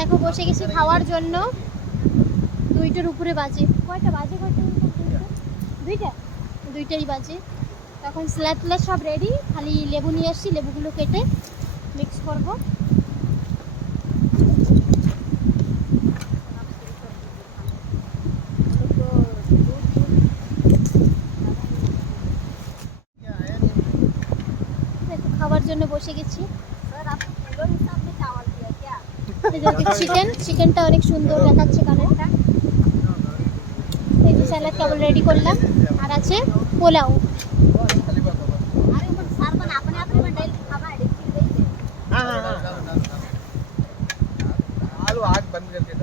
দেখো, বসে গেছি খাওয়ার জন্য। দুইটার উপরে বাজে। কয়টা বাজে, কয়টা? দুইটা? দুইটাই বাজে। তখন স্ল্যাট ট্ল্যাট সব রেডি খালি লেবু নিয়ে আসছি, লেবুগুলো কেটে মিক্স করব। খাওয়ার জন্য বসে গেছি। চিকেন চিকেনটা অনেক সুন্দর দেখাচ্ছে কালারটা এই যে স্যালাড কেবল রেডি করলাম আর আছে পোলাও हाँ हाँ हाँ आलू आग बंद करके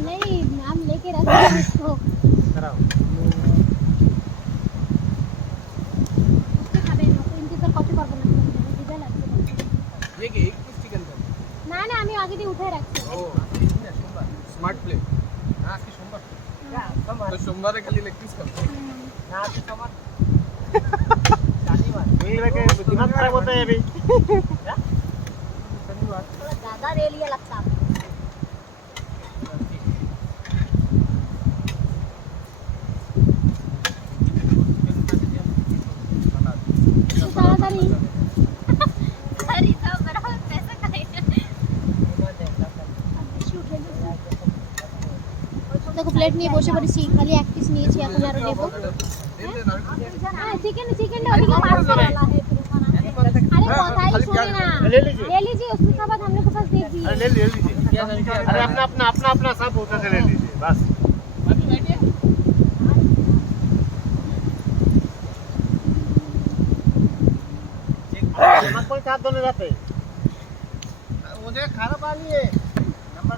नहीं नाम लेके रखो इसको कराओ ये के एक पीस चिकन कर না না আমি আগে দিয়ে উঠে রাখছি ও স্মার্ট প্লেট না আজকে সোমবার তো সোমবারে খালি লেগ পিস করবো না আজকে সোমবার শনিবার এই রেখে দিমাগ খারাপ হতে যাবে শনিবার দাদা রেলিয়ে লাগতা প্লেট নিয়ে বসে পড়েছি খালি এক পিস নিয়েছি এখন আরো নেবো হ্যাঁ চিকেন চিকেনটা ওদিকে পার্সেল वाला है फिर खाना अरे কথাই শুনে না ले लीजिए। ले लीजिए उसके बाद हम लोग के पास दे अरे ले दिए ले लीजिए अरे अपना अपना अपना अपना सब होता है ले लीजिए बस कोई साथ दोनों जाते मुझे खाना पानी है नंबर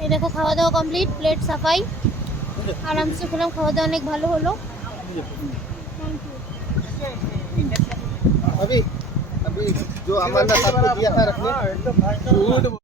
এই দেখো খাওয়া দাওয়া কমপ্লিট প্লেট সাফাই আরামসে খেলাম খাওয়া দাওয়া অনেক ভালো হলো अभी अभी जो अमरनाथ आपको दिया था रखने